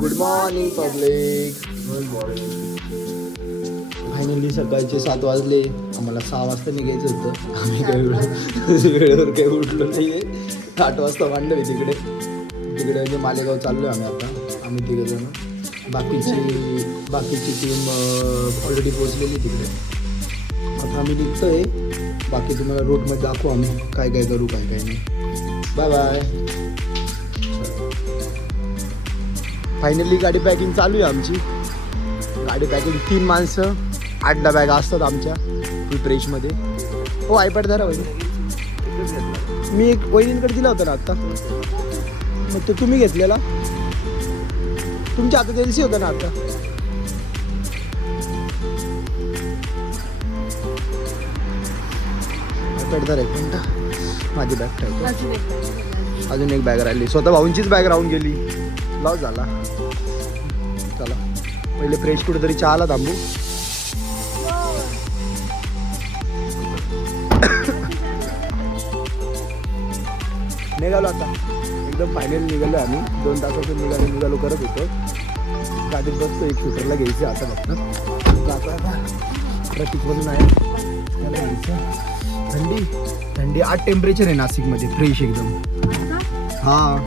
Good morning public. Good morning. Finally सकाळचे 7 वाजले. आम्हाला 6 वाजता निघायचं होतं. आम्ही काही वेळेवर काही उठलो नाही आहे. 8 वाजता मांडवी तिकडे म्हणजे मालेगाव चाललो आहे आम्ही आता. आम्ही तिघे जण. बाकीची टीम ऑलरेडी पोहोचलेली तिकडे. आता आम्ही निघतो आहे. बाकी तुम्हाला रूटमध्ये दाखवू आम्ही काय काय करू काय काय नाही. Bye bye. फायनली गाडी पॅकिंग चालू आहे आमची. गाडी पॅकिंग 3 माणसं 8 बॅग असतात आमच्या फुल फ्रेशमध्ये. हो आयपॅड धरा वहिनी. मी एक वहिनींकडे दिला होता ना आत्ता. मग तो तुम्ही घेतलेला तुमच्या हातात एल सी होता ना आता. आयपॅड धरा एक मिनटं. माझी बॅग ठेवतो. अजून एक बॅग राहिली. स्वतः भाऊंचीच बॅग राहून गेली. लॉस झाला. चला पहिले फ्रेश कुठेतरी चहाला थांबू. निघालो आता एकदम फायनल निघालो आम्ही. 2 तासातून निघालो करत होतो. गाडीत बसतो. एक शूटरला घ्यायचं आता फक्त. आता प्रतीक म्हणून आहे त्याला घ्यायचं. थंडी 8 टेम्परेचर आहे नाशिकमध्ये. फ्रेश एकदम. हां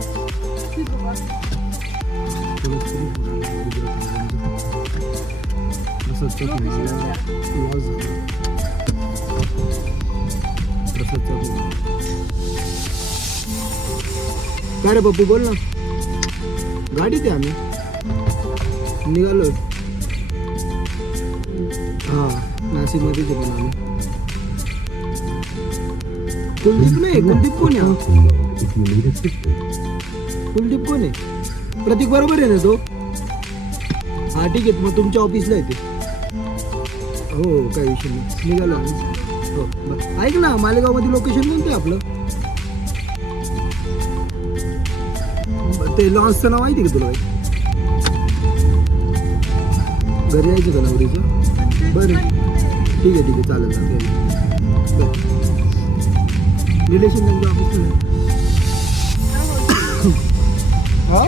काय रे पप्पू बोल ना. गाडीत आहे आम्ही निघालो. हा नाशिकमध्येच आहे पण आम्ही. कुलदीप नाही. कुलदीप कोण आहे? कुलदीप कोण आहे? प्रतीक बरोबर आहे ना तो. हा ठीक आहे मग तुमच्या ऑफिसला येते. हो काय विषय नाही. निघालो आम्ही. हो बरं ऐक ना मालेगावमध्ये लोकेशन कोणतं आहे आपलं? ते लॉन्सचं नाव माहिती का तुला? घरी यायचं का नवरीचं? बरं ठीक आहे चालेल चालेल. रिलेशन त्यांच्या ऑफिसला हा.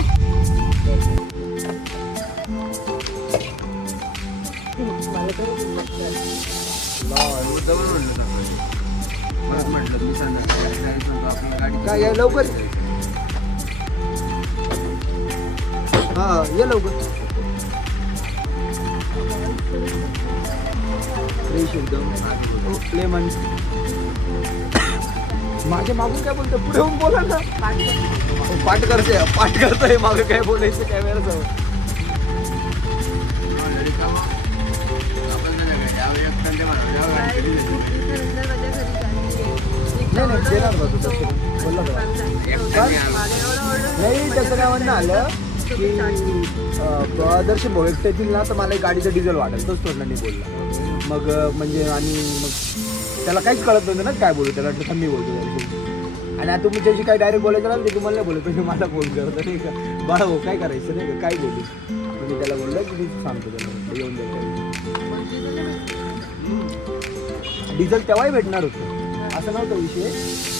काय या लवकर. हा ये लवकर. फ्रेश एकदम लेमन. माझ्या मागून काय बोलतो पुढे होऊन बोला ना. पाठ करतोय मागं काय बोलायचं काय वेळेस. नाही देणार बघ तसं बोलला नाही. त्याचं काय म्हणणं आलं की दर्शन भाऊ एकटे येतील ना तर मला गाडीचं डिझेल वाढेल. तोच तोडला नाही बोलला. मग म्हणजे आणि मग त्याला काहीच कळत नव्हतं ना काय बोलू. त्याला वाटलं मी बोलतो. आणि आता तुम्ही त्याची काय डायरेक्ट बोलायचं ना ते तुम्हाला नाही बोलत. तुम्ही मला फोन करता नाही का बाळा हो काय करायचं नाही का काय बोलू. म्हणजे त्याला बोललं की मी सांगतो त्याला येऊन जाईल. डिझेल तेव्हाही भेटणार होतं असं नव्हतं विषय.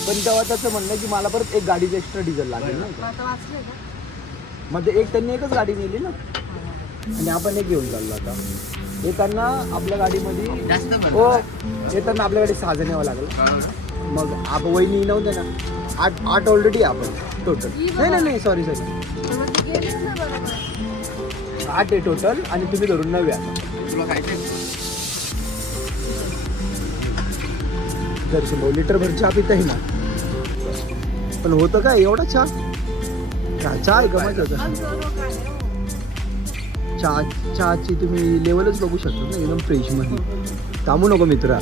पण तेव्हा त्याचं म्हणणं की मला परत एक गाडीचं एक्स्ट्रा डिझेल लागेल ना. मग एक त्यांनी एकच गाडी नेली ना आणि आपण एक घेऊन चाललो आता. येताना आपल्या गाडीमध्ये येताना आपल्या गाडी 6 जण यावं लागलं. मग आपण वहिनी नव्हते ना. 8 ऑलरेडी आपण टोटल. नाही सॉरी 8 आहे टोटल आणि तुम्ही धरून 9 आता. तुला काय दर्शन भाऊ लिटरभर चहा पिता आहे ना. पण होतं काय एवढा चहा आहे का माहिती होतं. चहाची तुम्ही लेवलच बघू शकता ना एकदम फ्रेश मध्ये. थांबू नको मित्रा.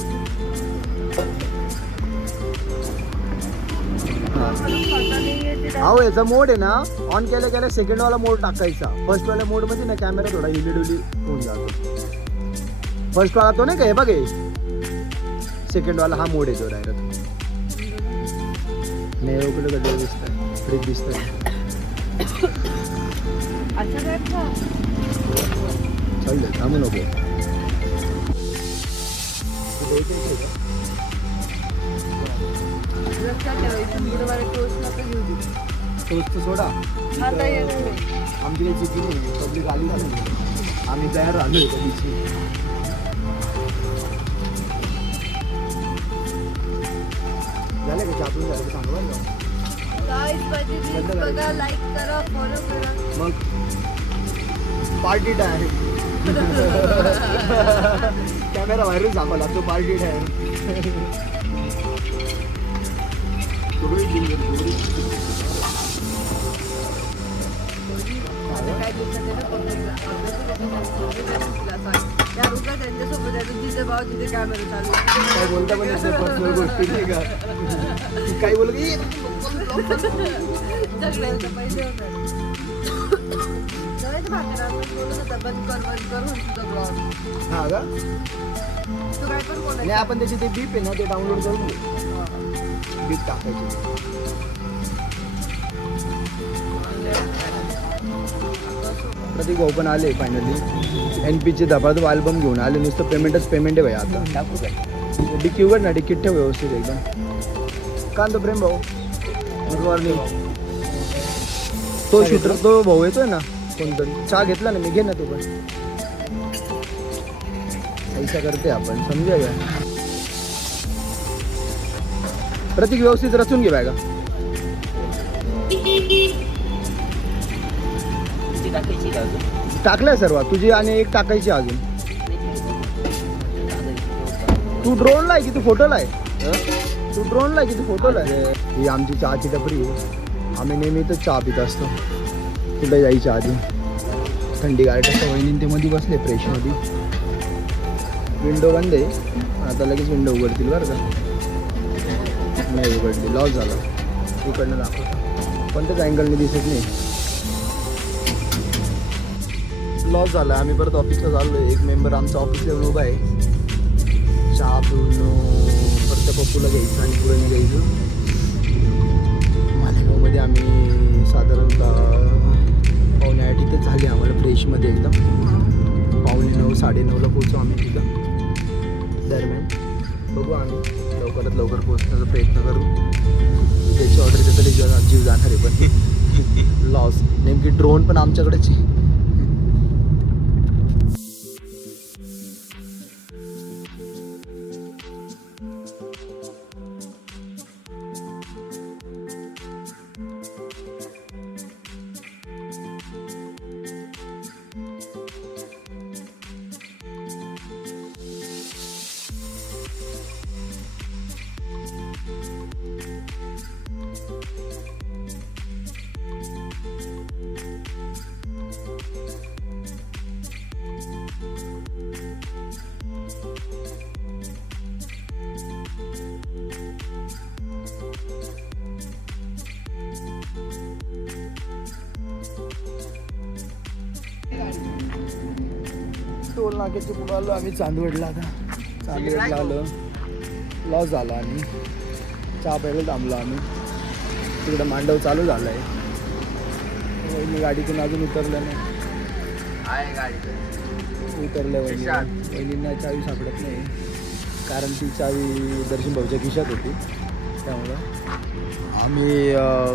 अहो याचा मोड आहे ना ऑन केल्या सेकंडवाला मोड टाकायचा. फर्स्टवाल्या मोडमध्ये ना कॅमेरा थोडा हिलीडुली होऊन जातो. फर्स्टवाला तो नाही का हे बघे सेकंडवाला हा मोड येतो डायरेक्ट. नाही उकडं गजर दिसत आहे. फ्रीज दिसत आहे. चाललं थांबू नको. लक्षात ठेवायचं. मी तुम्हाला टोस्ट नका घेऊ. स्वस्त सोडा आता येत नाही. आमची काही चुकी नाही, पब्लिक आली नाही, आम्ही तयार राहिलोय कधीची. झालं का चहा पिऊन झालं का सांगा बरं का? Guys, माझी reels बघा, like करा, follow करा. मग पार्टी टाइम. कॅमेरा व्हायरल सांगावा लागतो पार्टी टाइम. काय दिवसात आहे ना पब्लिकला. त्या रुका त्यांच्यासोबत आहे, तर तिचे भाव तिथे कॅमेरा चालू आहे. काय बोलता पण येत नाही पर्सनल गोष्टी नाही का. काही बोल की सगळ्यांचे पैसे होतात. जवळच भाकर आपण बोलत होता, बंद कर म्हणून तुझा ब्लॉग. हा का तू काय पण बोलायचं. नाही, आपण त्याचे ते बीप आहे ना ते डाउनलोड करून घेऊ, बीप टाकायचे. प्रतीक भाऊ पण आले फायनली. NPचे धबाधब अल्बम घेऊन आले. नुसतं पेमेंट आहे भाई आता. डिक्की उघड ना, डिक्कीत ठेव व्यवस्थित एकदम. कांत प्रेम भाऊ गुड मॉर्निंग. तो शूटर तो भाऊ येतोय ना कोणतरी. चहा घेतला ना मी, घे ना तू पण. ऐसा करते आपण, समजा का. प्रतीक व्यवस्थित रचून घे बॅगा. टाकलंय सर्व तुझी आणि एक टाकायची अजून. तू ड्रोनला आहे की तू फोटोला आहे? तू ड्रोनला आहे की तू फोटोला आहे? ही आमची चहाची टपरी आहे. आम्ही नेहमी तर चहा पित असतो कुठे जायच्या आधी. थंडी गारठ वहिनी ते मध्ये बसले फ्रेशमध्ये. विंडो बंद आहे, आता लगेच विंडो उघडतील बरं का. नाही उघडली, लॉस झाला. इकडनं दाखवतो, कोणत्याच अँगलने दिसत नाही. लॉस झाला. आम्ही परत ऑफिसला चाललो आहे. एक मेंबर आमचा ऑफिसला येऊन उभा आहे. चहा पिऊन परत त्या पप्पूला घ्यायचं आणि पुरण घ्यायचं. मालेगावमध्ये आम्ही साधारणतः 9:30 तिथंच झाली आम्हाला फ्रेशमध्ये एकदम. 9:45 9:30ला पोहोचू आम्ही तिथं. दरम्यान बघू, आम्ही लवकरात लवकर पोहोचण्याचा प्रयत्न करू. त्याची ऑर्डर तरी जीव जाणार आहे पण लॉस. नेमकी ड्रोन पण आमच्याकडेच आहे. टोल नाक्याच्या पुढे आलो आम्ही चांदवडला. आता चांदवडला आलो, लॉस झाला आणि चहा प्यायला थांबलो आम्ही. तिकडं मांडव चालू झालं आहे. मी गाडीतून अजून उतरलं नाही. उतरलं वहिनींना चावी सापडत नाही, कारण ती चावी दर्शन भाऊच्या खिशात होती. त्यामुळं आम्ही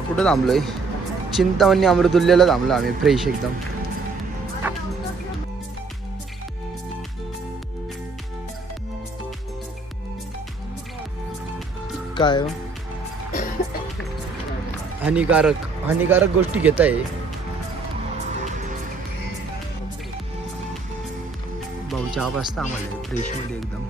कुठं थांबलो आहे, चिंतामणी अमृतुल्यला थांबलो आम्ही. फ्रेश एकदम. काय हानिकारक गोष्टी घेत आहे भाऊ. चहा वाजता आम्हाला फ्रेशमध्ये एकदम.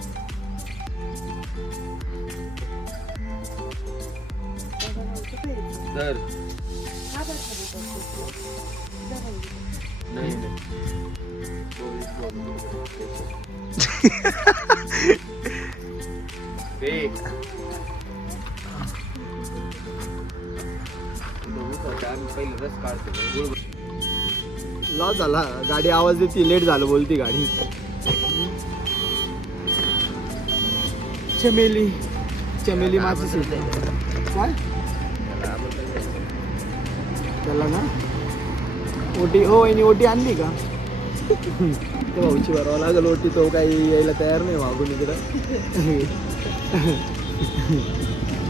लॉस झाला. गाडी आवाज देते, लेट झालं बोलती गाडी. चमेली माझी सीट काय त्याला ना. ओटी हो वहिनी, ओटी आणली का? ते भाऊची भरावं लागेल ओटी. तो काही यायला तयार नाही मागून इकडं.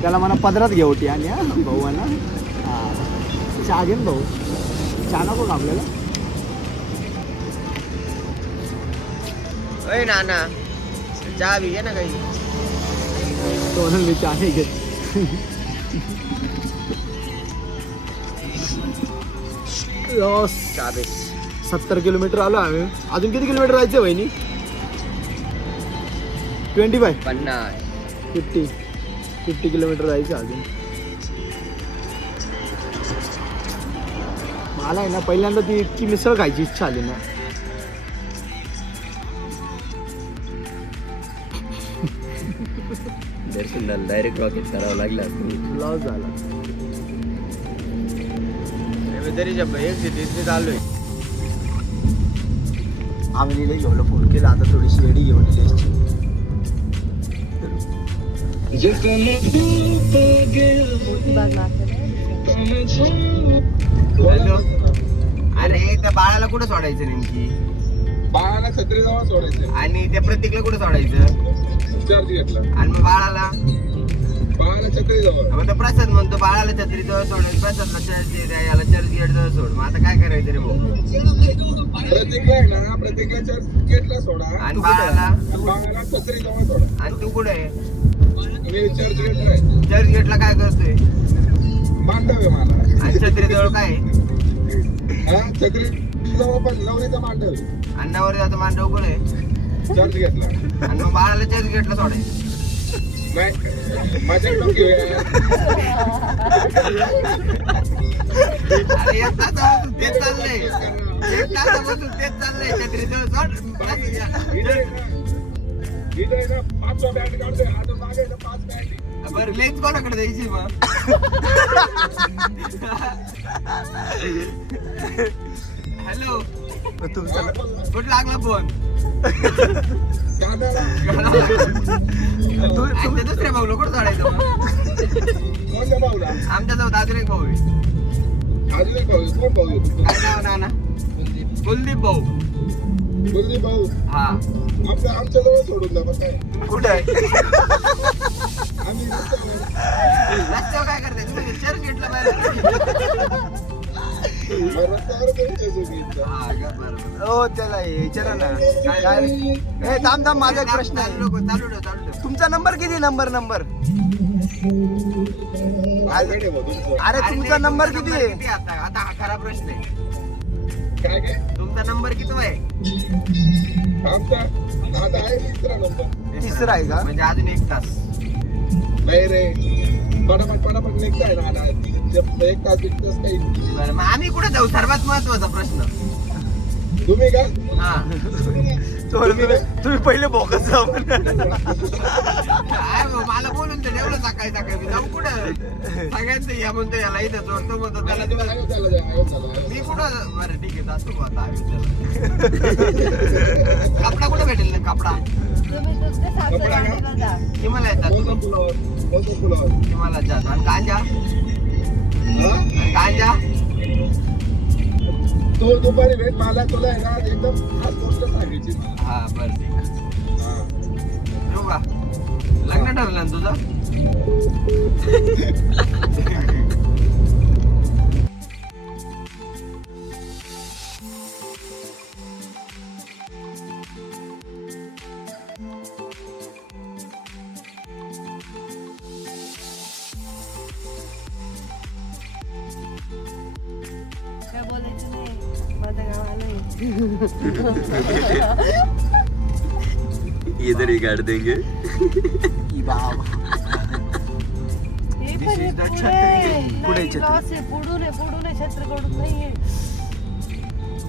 त्याला म्हणा पदरात घे ओटी आणि. हा भाऊ ना. हां चहा घे ना भाऊ. चहा नको का आपल्याला? ओय नाना चहा बी घे ना काही. तो म्हणून मी चहा नाही घेत. लॉस चहा बी 70 किलोमीटर आलो आम्ही. अजून किती किलोमीटर जायचं वहिनी? 25 50 50 किलोमीटर जायचं अजून. मला आहे ना पहिल्यांदा ती इतकी मिसळ खायची इच्छा आली ना. दर्शन डायरेक्ट रॉकेट करावं लागलं. लॉस झाला. तरी एक सिटीत चाललोय. आम्ही घेऊन फोन केला आता थोडीशी रेडी घेऊन इलेची. हॅलो. अरे त्या बाळाला कुठं सोडायचं नेमकी? बाळाला छत्री जवळ सोडायचं आणि त्या प्रतीकला कुठं सोडायचं? चार्ज घेतला. आणि मग बाळाला बाळाला छत्री जवळ मग तो प्रसाद म्हणतो बाळाला छत्री जवळ सोडेल, प्रसादला चर्च याला चर्च गेट जवळ सोड. मग आता काय करायचं रे भाऊ? प्रतीकला आहे ना, प्रतीकला चर्च गेटला सोडा आणि बाळाला आणि बाळाला छत्री जवळ सोडा. आणि तू कुठे आहे? मी चर्च गेटला आहे. चर्च गेटला काय करतोय? मांडव आहे मला. आणि छत्री जवळ काय आहे? हा छत्री जवळ पण लवणीचा मांडव आहे. अन्नावर जातो मांडव कुठे आहे? चर्च घेतला आणि मग बाळाला चर्च गेटला सोडायचं. नाही माझ्या डोकी अरे एक तासापासून तेच चाललंय. एक तासापासून तेच चाललंय. छत्री जवळ सोड. इथे आहे ना 500 बॅट काढतोय. आता मागे आहे ना 5 बॅट. बरं लेन्स कोणाकडे द्यायची मग? हॅलो तुमचं कुठं लागला फोन? कानाला आणि ते दुसऱ्या भाऊला कुठं सोडायचं मग? कोणत्या भाऊला? आमच्या जवळ अजून एक भाऊ आहे. अजून एक भाऊ कोण भाऊ आहे? काय नाव नाना? कुलदीप भाऊ. कुलदीप भाऊ. हा आमच्या जवळ सोडून द्या मग काय. कुठे आहे? आम्ही रस्त्यावर. रस्त्यावर काय करताय तुम्ही? चर्च गेटला बाहेर. रस्त्यावर भेटतोय तुम्ही इथं. हा का? बरोबर. हो त्याला विचारा ना. काय ए थांब थांब माझा एक प्रश्न आहे. चालू ठेव. तुमचा नंबर किती? नंबर काय भेटे भाऊ तुमचं? अरे तुमचा नंबर किती आहे? आता हा खरा प्रश्न आहे. काय काय? तुमचा नंबर किती आहे? आमचा आता आहे तिसरा नंबर. तिसरा आहे का? म्हणजे अजून 1 तास. नाही रे पटापट निघताय ना. 1 तास 1 तास काही. बरं मग आम्ही कुठे जाऊ? सर्वात महत्वाचा प्रश्न. तुम्ही का? हा तुम्ही पहिले बोकत जाऊ. काय भाऊ, मला बोलून तर ठेवलं सकाळी मी जाऊ कुठं? सगळ्यांचं या म्हणतो याला इथं जोडतो म्हणतो त्याला तुला तिथं. आयोगाला जा, आयोगाला. मी कुठं? बरं ठीक आहे जातो भाऊ आता आयुष्याला. कपडा कुठं भेटेल ना कपडा? तुम्ही तुमच्या सासरवाडीला जा. हिमालयात जातो मोठं फुलावर. हिमालयात जातो. आणि गांजा? हा? आणि गांजा? तू दुपारी भेट मला. तुला आहे ना एकदम खास गोष्ट सांगायची मला. हा बरं ठीक आहे. हा. येऊ का? लग्न ठरलं ना तुझं? काय बोलायचं नाही. माझं गाव आलं. इधर ही काट देंगे. ई बाबा. हे This पण हे is the पुढे छत्री. पुढे नाही, छत्री. लॉस आहे. पुढून आहे छत्रीकडून नाहीये.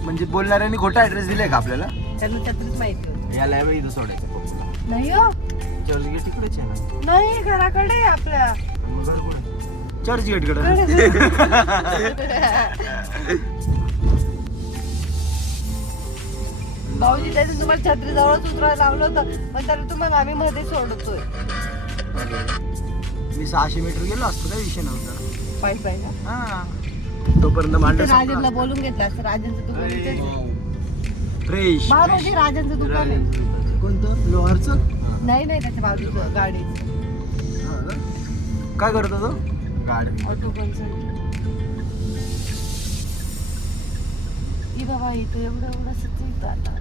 म्हणजे बोलणाऱ्यांनी खोटा ऍड्रेस दिलाय का आपल्याला? त्यांना छत्रीच माहिती होती. याला इथं सोडायचं पप्पूला. नाही हो, चर्च गेट तिकडेच आहे ना. नाही घराकडे आहे आपल्या. आणि मग घर कुठे? चर्च गेट कडे. भाऊजी त्याने तुम्हाला छत्री जवळच उतरायला लावलं होतं, पण तरी तुम्हाला आम्ही मध्ये सोडतोय. मी 600 मीटर गेलो असतो काही विषय नव्हता. पाय ना. हा तोपर्यंत मांडव राजेंना बोलून घेतलं असतं. राजेंचं दुकान इथेच आहे. फ्रेश. बाबाजी राजांचं दुकान आहे. कोणतं? लोहारचं? नाही त्याच्या बाजूचं गाडीचं काय करतो तो? गाडी ऑटो कन्सल्ट. ही बाबा इथं एवढंच इथं आता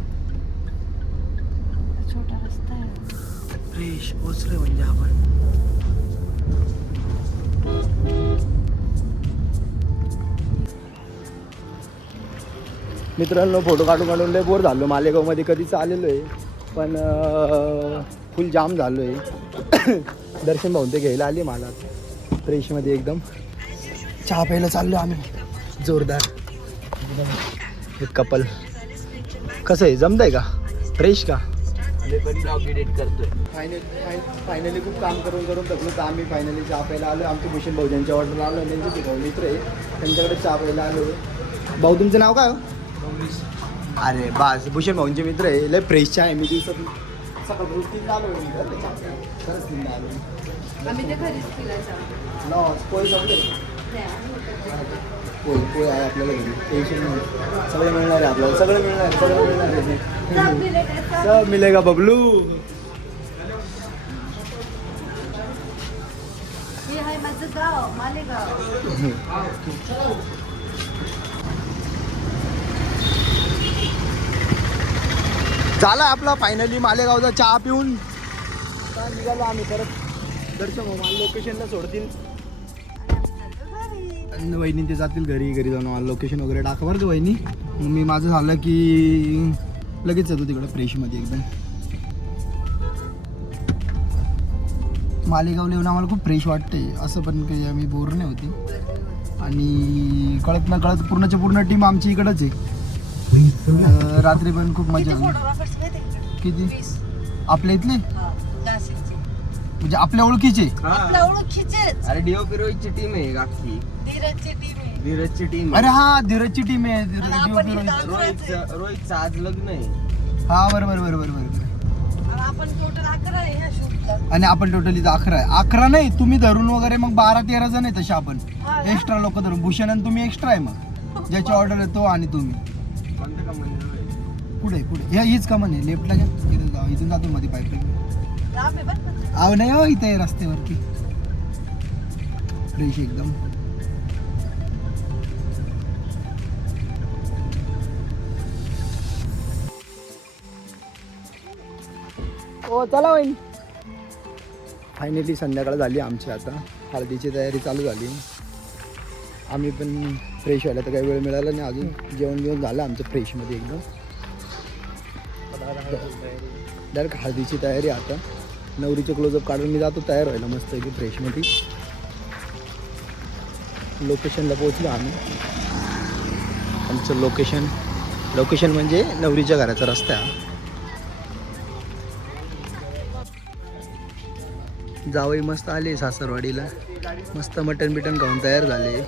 छोटा रस्ता आहे. फ्रेश पोचलोय म्हणजे आपण. मित्रांनो फोटो काढून लय बोर झालो. मालेगावमध्ये कधीच आलेलो आहे पण फुल जाम झालो आहे. दर्शन भाऊन ते घ्यायला आले मला फ्रेशमध्ये एकदम. चहा प्यायला चाललो आम्ही जोरदार. एक कपल. कसं आहे जमतंय का? फ्रेश का? पण ब्लॉग एडिट करतोय. फायनली खूप काम करून थकलो तर आम्ही फायनली चहा प्यायला आलो. आमचे भूषण भाऊजांच्या ऑर्डर आलो. त्यांचे मित्र आहे त्यांच्याकडे चहा प्यायला आलो. भाऊ तुमचं नाव काय? अरे बास भूषण भाऊंचे मित्र आहे. लय फ्रेश चहा आहे. मी दिवसात सकाळ तीन आलो खरंच तीन आलो. आम्ही ते घरीच पिलायचं. लॉस पोय संपले. पोय आहे आपल्याला घरी. टेन्शन नाही. सगळं मिळणार आहे आपल्याला. सगळं मिळणार आहे. सब मिलेगा बबलू. हे आहे माझं गाव मालेगाव. झाला आपला फायनली मालेगावचा चहा पिऊन आता निघालो आम्ही परत. दर्शन मला लोकेशनला सोडतील आणि वहिनी ते जातील घरी जाऊन मला लोकेशन वगैरे टाका बरं का वहिनी. मग मी माझं झालं की लगेच येतो तिकडं फ्रेशमध्ये एकदम. मालेगावला येऊन आम्हाला खूप फ्रेश वाटते. असं पण काही आम्ही बोर नाही होती. आणि कळत न कळत पूर्णच्या पूर्ण टीम आमची इकडंच आहे. रात्री पण खूप मजा आली. किती? आपल्या इथले म्हणजे आपल्या ओळखीचे? आपल्या ओळखीचेच. अरे डीओपी रोहितची टीम आहे अख्खी. धीरजची टीम. अरे हा धीरजची टीम आहे. रोहितचं आज लग्न आहे. हा बरोबर. आपण टोटल 11 आहे ह्या शूटला. आणि आपण टोटली 11 आहे. 11 नाही तुम्ही धरून वगैरे मग 12-13 जण आहे तसे आपण. हा. एक्स्ट्रा लोक धरून. भूषण आणि तुम्ही एक्स्ट्रा आहे. मग ज्याची ऑर्डर आहे तो आणि तुम्ही कोणतं कंपनी? पुढे हीच कमन आहे. लेफ्टला इथून जातो मध्ये पाईपलाईन. लांब आहे बरं का? आव नाही हो इथे आहे रस्त्यावरती. फ्रेश एकदम. हो चला वहिनी. फायनली संध्याकाळ झाली आमची. आता हळदीची तयारी चालू झाली. आम्ही पण फ्रेश व्हायला तर काही वेळ मिळाला नाही अजून. जेवण झालं आमचं फ्रेशमध्ये एकदम. डायरेक्ट हळदीची तयारी. आता नवरीचे क्लोजअप काढून मी जातो तयार व्हायला मस्त की फ्रेशमध्ये. लोकेशनला पोहोचलो आम्ही. आमचं लोकेशन म्हणजे नवरीच्या घराचा रस्ता. जावई मस्त आले सासरवाडीला. मस्त मटण बिटन खाऊन तयार झाले.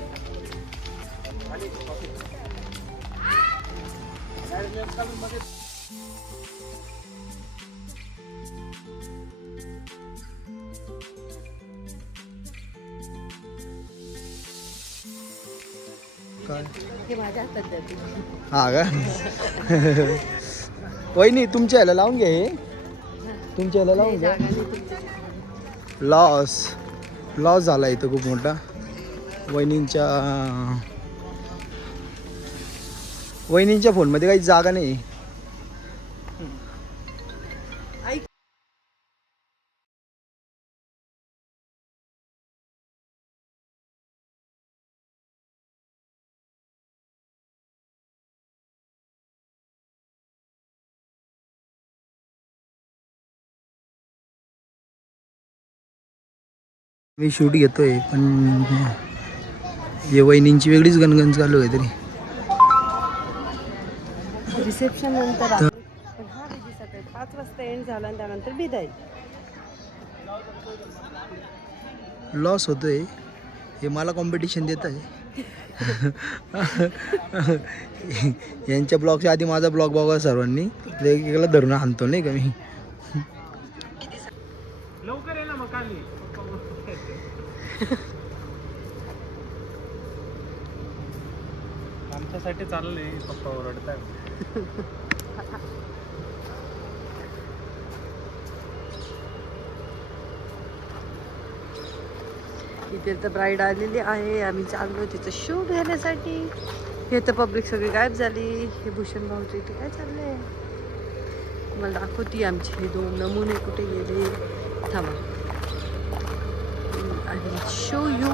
काय हे माझ्या हातात द्या तुम्ही. हा का? वहिनी तुमच्या ह्याला लावून घ्या. हे तुमच्या ह्याला लावून घ्या. लॉस झाला इथं खूप मोठा. वहिनींच्या फोनमध्ये काही जागा नाही. मी शूट घेतोय पण ये वहिनींची वेगळीच गणगण चालू आहे तरी. रिसेप्शन नंतर आहे. पण हा विधी सकाळी 5 वाजता एंड झाला आणि त्यानंतर बिदाई. लॉस होतोय. हे मला कॉम्पिटिशन देत आहे. यांच्या ब्लॉगच्या आधी माझा ब्लॉग बघा सर्वांनी. एकेकाला धरून आणतो नाही का मी. आमच्यासाठी चाललंय. पप्पा ओरडताय. इथे तर ब्राईड आलेली आहे. आम्ही चाललो तिचं शूट घेण्यासाठी. हे तर पब्लिक सगळी गायब झाली. हे भूषण भाऊचं इथे काय चाललंय मला दाखवती. आमचे हे 2 नमुने कुठे गेले थांबा. I will show you.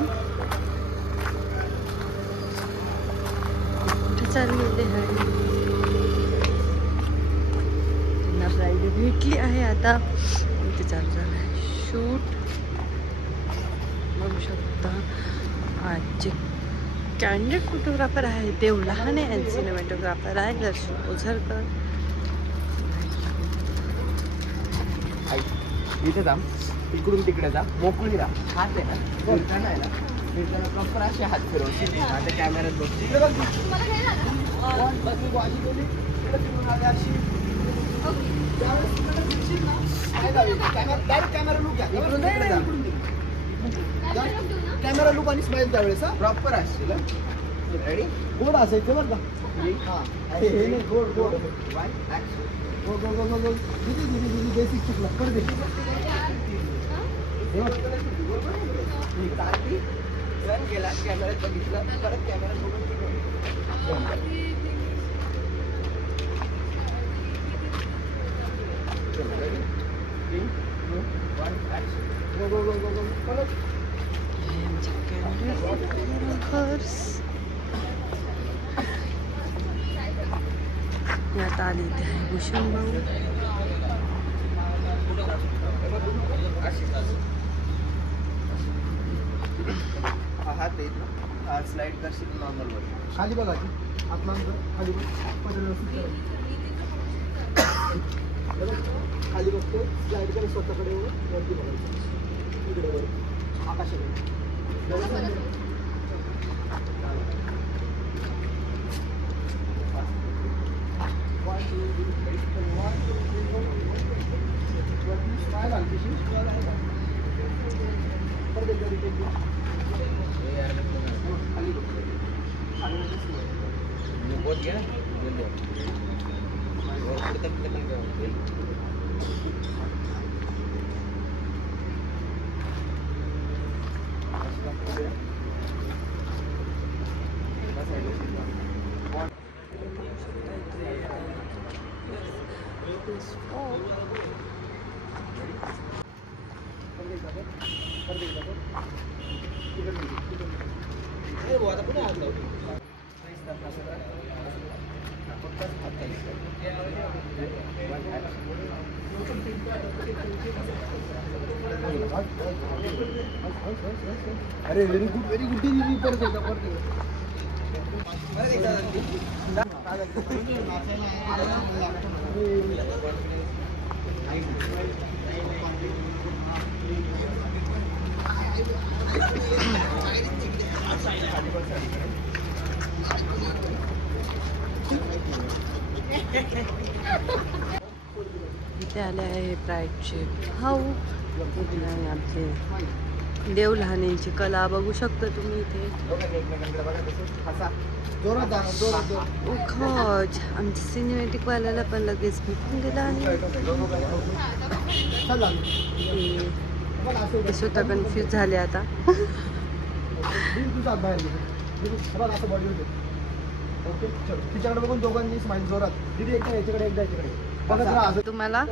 कुठे चाललेले आहे. त्यांना ब्राईड भेटली आहे आता. इथे चालू झालं आहे शूट. बघू शकता आजचे कॅन्डिडेट फोटोग्राफर आहे देव लहाने अँड सिनेमॅटोग्राफर आहे दर्शन ओझरकर. इथे जा, इकडून तिकडे जा, मोकळी राहा. हात आहे ना फिरताना आहे ना, फिरताना प्रॉपर असे हात फिरवशील. आता कॅमेऱ्यात बघ, इकडे बघ. कॅमेरा लुक आणि स्माइल त्यावेळेस प्रॉपर असशील. रेडी? गोड असायचं बरं का. हे नाही गोड गोड. गो गो गो गो गो. दिदी दिदी दिदी बेसिक चुकला कर दे. गेला कॅमेऱ्यात बघितलं परत कॅमेरा बघून आता आली इथे आहे भूषण भाऊ. हात येत ना, स्लाइड करशील नॉर्मल वर. खाली बघा की आतला खाली बघ. खाली बघतो, स्लाइड कर स्वतःकडे वरती बघायचं. इकडे वर आकाशाकडे. अरे व्हेरी गुड दिदी. परत एकदा इथे आले आहे ब्राईडचे भाऊ आणि आमचे देव लहानेची कला बघू शकता तुम्ही इथे. खज आमच्या सिनेमॅटिक वाल्याला पण लगेच भेटून दिला आणि ते स्वतः कन्फ्यूज झाले आता. तिच्याकडे बघून दोघांनी स्माइल जोरात. दीदी एकदा याच्याकडे एकदा याच्याकडे बघत राहा. तुम्हाला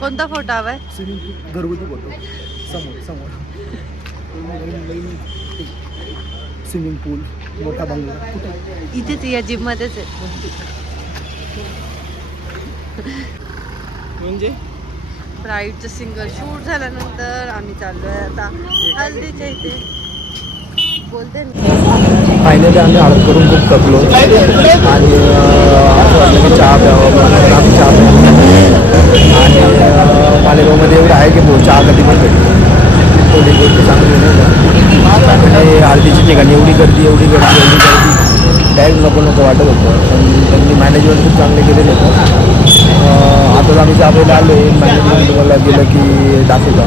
कोणता फोटो हवाय? घरगुती फोटो समोर समोर. स्विमिंग पूल, मोठा बंगला. इथेच या जिम मध्येच आहे. म्हणजे ब्राईडचं सिंगल शूट झाल्यानंतर आम्ही चाललोय आता हल्दीच्या इथे. बोलते ना फायनली आम्ही हळद करून खूप थकलो आणि असं वाटलं की चहा प्यावं म्हणून आम्ही चहा प्यावं. आणि मालेगावमध्ये एवढं आहे की चहा कधी पण भेटतो. थोडी गोष्ट चांगली नाही का. म्हणजे हळदीच्या ठिकाणी एवढी गर्दी डायरेक्ट नको वाटत होतं. पण त्यांनी मॅनेजमेंट खूप चांगले केलेले होतं. आता आम्ही चहा प्यायला आलो आहे. मॅनेजमेंट तुम्हाला गेलं की दाखवतो.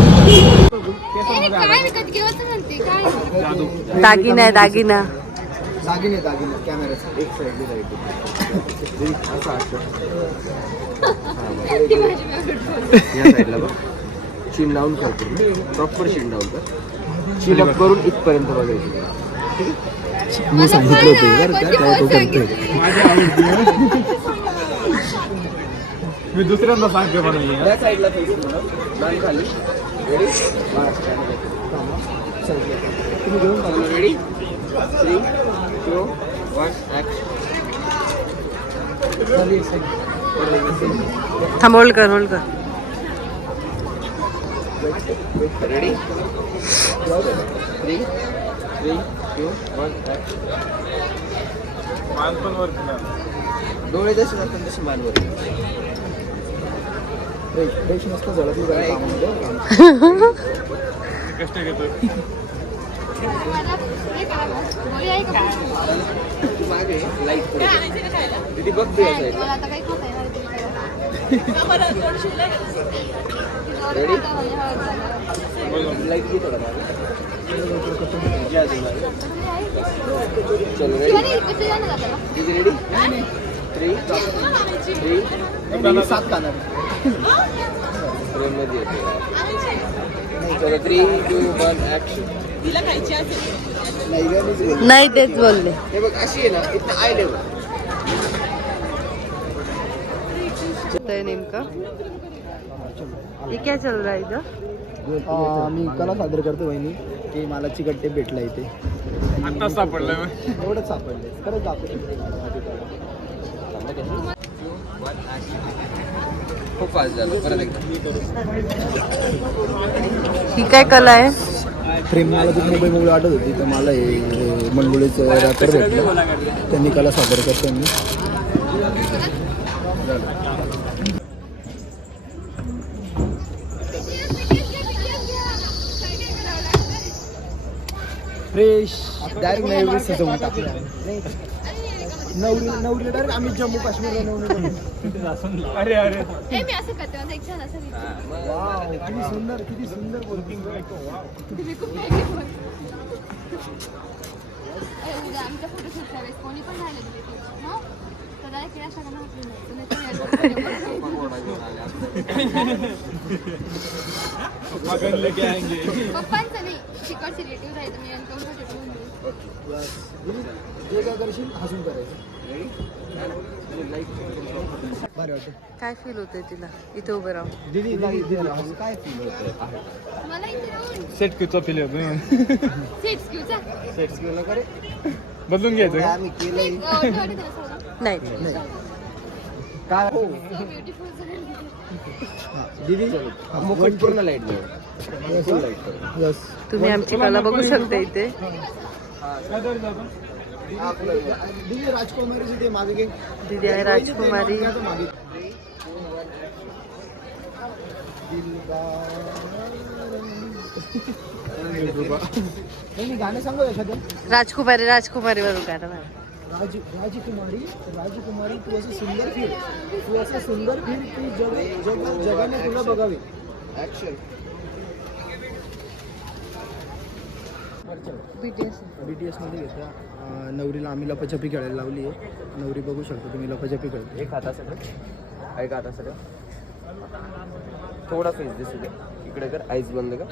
दागिना आहे दागिना. दागिने कॅमेऱ्याचा एक साईड असं असतं. या साईडला बघ चिन डाऊन करतो. प्रॉपर चिन डाऊन कर. चिन अप करून इथपर्यंत बघायचं. ठीक आहे. मी सांगितलं होतं बरं का तेव्हा तो करतोय. मी दुसऱ्यांदा सांगते मला त्या साईडला फेस मान खाली रेडी तुम्ही घेऊन टाका. Ready 3 2 1 action. थांब होल्ड कर होल्ड कर. Ready 3 2 1 action. मान पण वरती नाही. डोळे जसे जातात तसे मानवर. फ्रेश मस्त झळकली जरा कामामध्ये. कष्ट घेतो. मागे लाईट पडते बघ बी असायला. रेडी लाईट घेतो का चलो रेडी रेडी 3 सात कानार मध्ये चलो 3 2 1 ऍक्शन. नाही तेच बोलले. हे बघ अशी आहे ना इथं आय लेवल. नेमकं हे काय चालू आहे इथं? मी कला सादर करतो वहिनी की मला चिकट टेप भेटला इथे. आता सापडलं मग. एवढंच सापडले खरंच दाखवतो. खूप फास्ट झालं. परत एकदा ही काय कला आहे? फ्रेम मला खूप मोबाईल वाटत होती तर मला हे मंडोळीचं रॅपर भेटलं. त्यांनी कला सादर करतो मी. फ्रेश डायरेक्ट नवरी सजवून टाकलं. नवरी डायरेक्ट आम्ही जम्मू काश्मीरला नवरी. अरे अरे मी असं करते माझं एक छान असं विचार. वाव किती सुंदर बोलतो. तुम्ही खूप उद्या आमच्या फोटोशूटच्या वेळेस कोणी पण राहिलं तुम्ही तर डायरेक्ट केला सगळ्यांना पप्पांचं नाही तिकडचे रिलेटिव्ह आहे तुम्ही जे काय करशील हसून करायचं. बरं वाटतं. काय फील होतंय तिला इथे उभं राहून? दीदी काय फील होतं? मला इथे राहून सेट किचचा फील येतो. सीट्स घेऊचा सेट्स केलं का रे? बदलून घ्यायचं का? आम्ही केलंय. नाही काय हो ब्युटिफुल दीदी मुकुट पूर्ण लाईट मिळेल. यस तुम्ही आमची कला बघू शकता इथे. दीदी राजकुमारी जी ते मागे घे. दीदी आहे राजकुमारी. मागे नाही गाणं सांगू एखादं. राजकुमारी राजकुमारी वरून गाणं म्हणा. राजकुमारी तू असं सुंदर फील की जगाने तुला बघावे. ऍक्शन. BTS मध्ये घेतला. नवरीला आम्ही लपाछपी खेळायला लावली आहे. नवरी बघू शकता तुम्ही लपाछपी खेळते. एक हाता सगळं एक हाता सगळं थोडा फेस दिसू दे. इकडे कर आईज बंद कर.